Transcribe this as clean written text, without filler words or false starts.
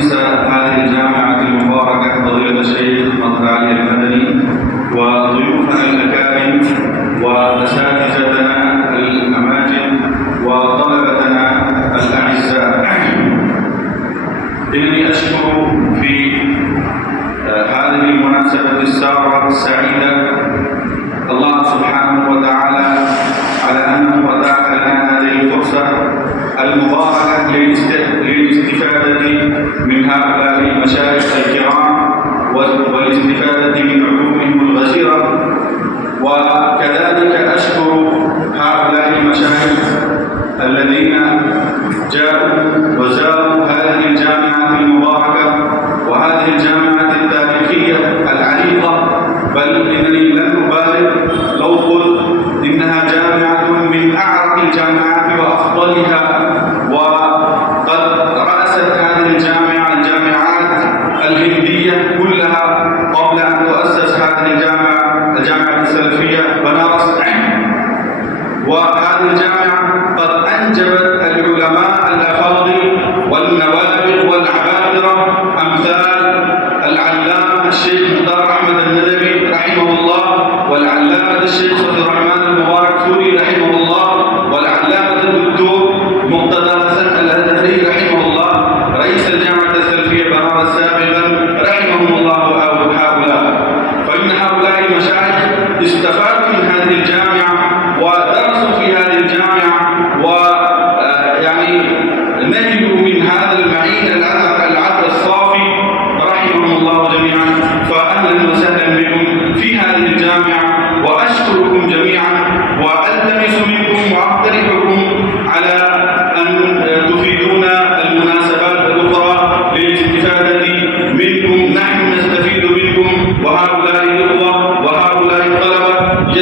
رئيس هذه الجامعة المباركة فضيلة الشيخ مطر علي المدني، وضيوفنا الأكارم، وأساتذتنا الأماجد، وطلبتنا الأعزاء. إنني أشكر في هذه المناسبة السارة السعيدة الله سبحانه وتعالى على أنه أتاح لنا هذه الفرصة المباركة للاستفادة من هؤلاء المشايخ الكرام والاستفادة من علومهم الغزيرة. وكذلك أشكر هؤلاء المشايخ الذين جاءوا وزاروا هذه الجامعة المباركة وهذه الجامعة التاريخية العريقة، بل إنني لن أبالغ لو قلت إنها جامعة من أعرق الجامعات وأفضلها. وقد رأست هذه الجامعات الهندية كلها قبل أن تؤسس هذه الجامعة السلفية بنارس. وهذه الجامعة قد أنجبت العلماء الأفاضل والنوابغ والعباقرة أمثال العلامة الشيخ مختار أحمد الندوي رحمه الله، والعلامة الشيخ صفي الرحمن المبارك فوري رحمه الله، والعلامة الدكتور مقتدى حسن الأزهري رحمه الله، رئيس الجامعة السلفية بنارس سابقا رحمهم الله. هؤلاء فإن هؤلاء المشايخ استفادوا من هذه الجامعة ودرسوا في هذه الجامعة، ويعني نهلوا من هذا المعين العقل الصافي رحمهم الله جميعا. فأهلا وسهلا بكم في هذه الجامعة، وأشكركم جميعا، وألتمس منكم وأقترحكم على أن تفيدونا المناسبات الأخرى للاستفادة منكم. نحن نستفيد منكم، وهؤلاء الإخوة وهؤلاء الطلبة